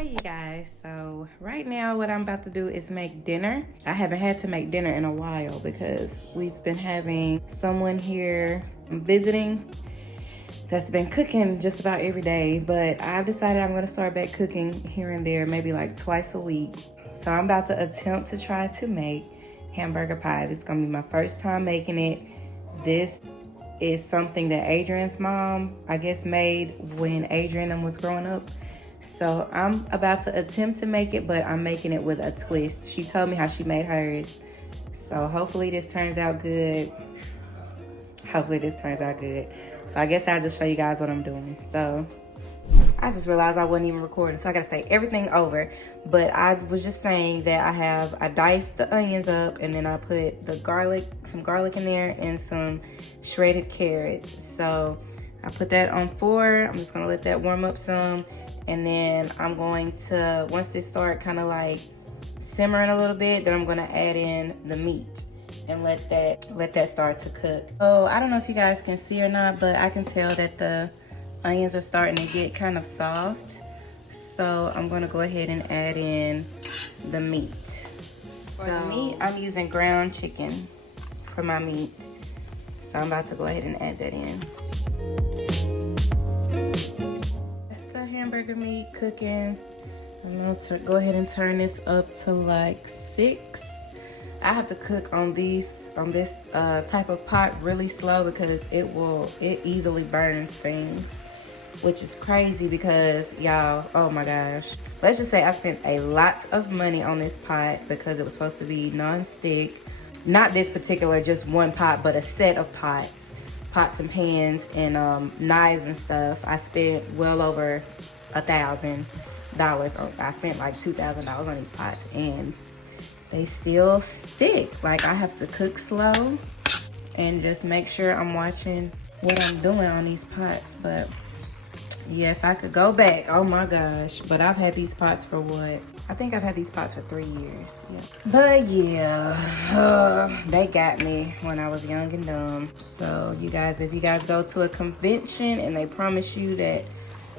Hey you guys, so right now what I'm about to do is make dinner. I haven't had to make dinner in a while because we've been having someone here visiting that's been cooking just about every day, but I've decided I'm gonna start back cooking here and there, maybe like twice a week. So I'm about to attempt to try to make hamburger pie. This is gonna be my first time making it. This is something that Adrian's mom, I guess, made when Adrian was growing up. So I'm about to attempt to make it, but I'm making it with a twist. She told me how she made hers. So hopefully this turns out good. So I guess I'll just show you guys what I'm doing. So I just realized I wasn't even recording, so I gotta say everything over. But I was just saying that I diced the onions up, and then I put some garlic in there and some shredded carrots. So I put that on 4. I'm just gonna let that warm up some. And then I'm going to, once this start kind of like simmering a little bit, then I'm gonna add in the meat and let that start to cook. Oh, I don't know if you guys can see or not, but I can tell that the onions are starting to get kind of soft. So I'm gonna go ahead and add in the meat. For the meat, I'm using ground chicken for my meat. So I'm about to go ahead and add that in. Hamburger meat cooking. I'm gonna go ahead and turn this up to like 6. I have to cook on this type of pot really slow because it easily burns things, which is crazy because y'all, oh my gosh, let's just say I spent a lot of money on this pot because it was supposed to be non-stick. Not this particular just one pot, but a set of pots and pans and knives and stuff. I spent well over $1,000. I spent like $2,000 on these pots and they still stick. Like, I have to cook slow and just make sure I'm watching what I'm doing on these pots. But yeah, if I could go back, oh my gosh. But I've had these pots for what? I think I've had these pots for 3 years. Yeah. But yeah, they got me when I was young and dumb. So you guys, if you guys go to a convention and they promise you that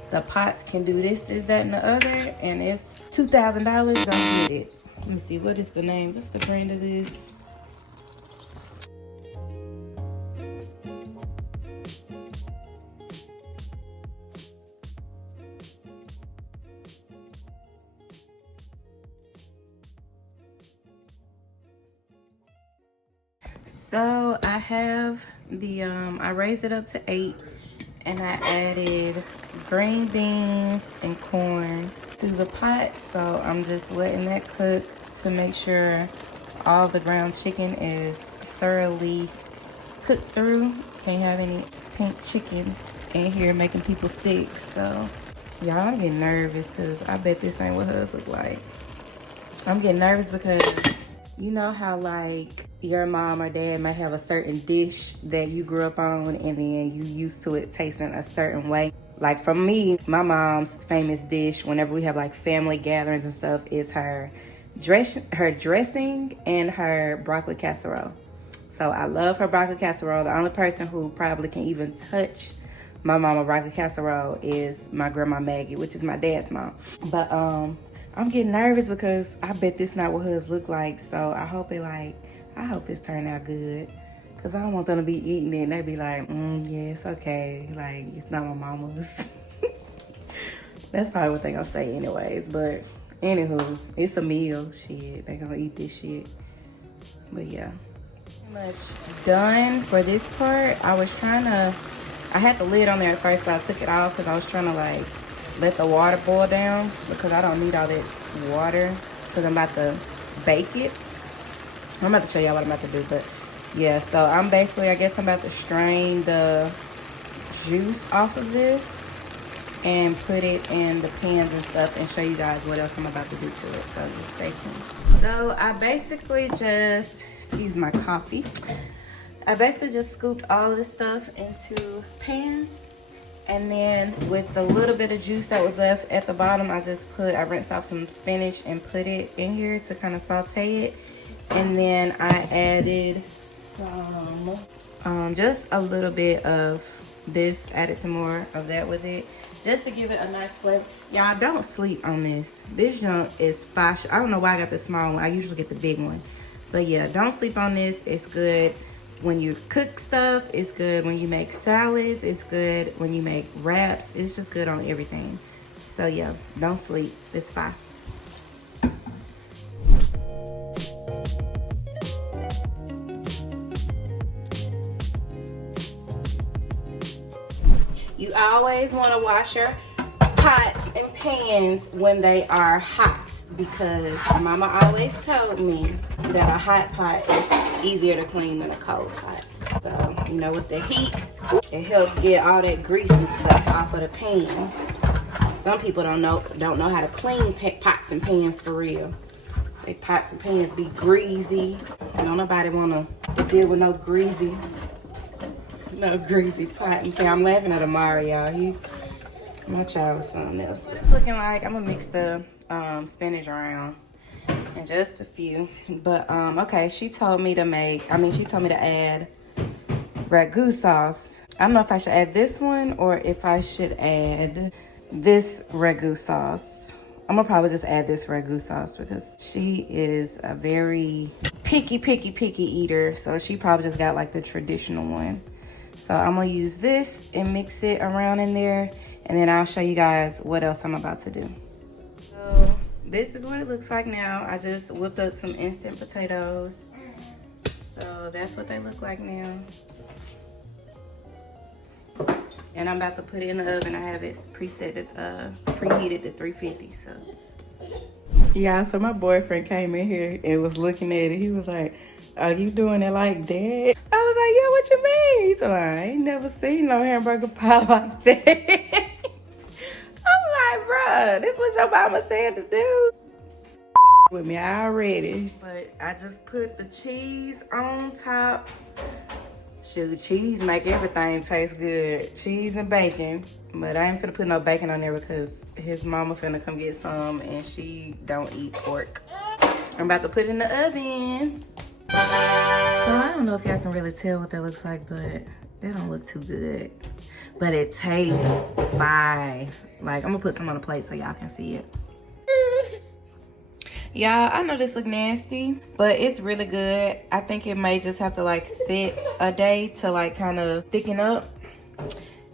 the pots can do this, that, and the other, and it's $2,000, don't get it. Let me see, what is the name? What's the brand of this? So I have the, I raised it up to 8, and I added green beans and corn to the pot. So I'm just letting that cook to make sure all the ground chicken is thoroughly cooked through. Can't have any pink chicken in here making people sick. So y'all, I'm getting nervous because I bet this ain't what hers look like. I'm getting nervous because you know how like your mom or dad might have a certain dish that you grew up on and then you used to it tasting a certain way. Like for me, my mom's famous dish whenever we have like family gatherings and stuff is her dressing and her broccoli casserole. So I love her broccoli casserole. The only person who probably can even touch my mama broccoli casserole is my grandma Maggie, which is my dad's mom. But I'm getting nervous because I bet this not what hers look like. So I hope it's turned out good. Cause I don't want them to be eating it and they be like, yeah, it's okay. Like, it's not my mama's. That's probably what they gonna say anyways. But anywho, it's a meal. Shit, they gonna eat this shit. But yeah. Pretty much done for this part. I had the lid on there at first, but I took it off because I was trying to like let the water boil down because I don't need all that water because I'm about to bake it. I'm about to show y'all what I'm about to do, but yeah, so I'm basically, I guess I'm about to strain the juice off of this and put it in the pans and stuff and show you guys what else I'm about to do to it, so just stay tuned. So I basically just, excuse my coffee, I basically just scooped all of this stuff into pans. And then with the little bit of juice that was left at the bottom, I rinsed off some spinach and put it in here to kind of saute it. And then I added some, just a little bit of this, added some more of that with it. just to give it a nice flavor. Y'all, don't sleep on this. This junk is fire. I don't know why I got the small one. I usually get the big one. But yeah, don't sleep on this. It's good when you cook stuff. It's good when you make salads. It's good when you make wraps. It's just good on everything. So yeah, don't sleep. It's fine. You always want to wash your pots and pans when they are hot, because mama always told me that a hot pot is easier to clean than a cold pot. So, you know, with the heat, it helps get all that grease and stuff off of the pan. Some people don't know how to clean pots and pans for real. They pots and pans be greasy. Don't nobody want to deal with no greasy pot and pan. I'm laughing at Amari, y'all. My child is something else. What it's looking like, I'm gonna mix the spinach around in just a few. But okay, she told me to add ragu sauce. I don't know if I should add this one or if I should add this ragu sauce. I'm gonna probably just add this ragu sauce because she is a very picky eater. So she probably just got like the traditional one. So I'm gonna use this and mix it around in there, and then I'll show you guys what else I'm about to do. So this is what it looks like now. I just whipped up some instant potatoes. So that's what they look like now. And I'm about to put it in the oven. I have it preheated to 350. So yeah, so my boyfriend came in here and was looking at it. He was like, "Are you doing it like that?" I was like, "Yeah, what you mean?" So I ain't never seen no hamburger pie like that. I'm like, bruh, this what your mama said to do with me already. But I just put the cheese on top. Shoot, cheese make everything taste good. Cheese and bacon. But I ain't finna put no bacon on there because his mama finna come get some and she don't eat pork. I'm about to put it in the oven. So I don't know if y'all can really tell what that looks like, but that don't look too good. But it tastes fine. Like, I'm gonna put some on the plate so y'all can see it. Y'all, I know this look nasty, but it's really good. I think it may just have to like sit a day to like kind of thicken up.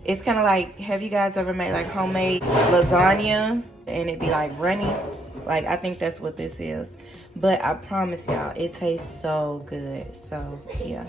It's kind of like, have you guys ever made like homemade lasagna and it be like runny? Like, I think that's what this is. But I promise y'all, it tastes so good. So, yeah.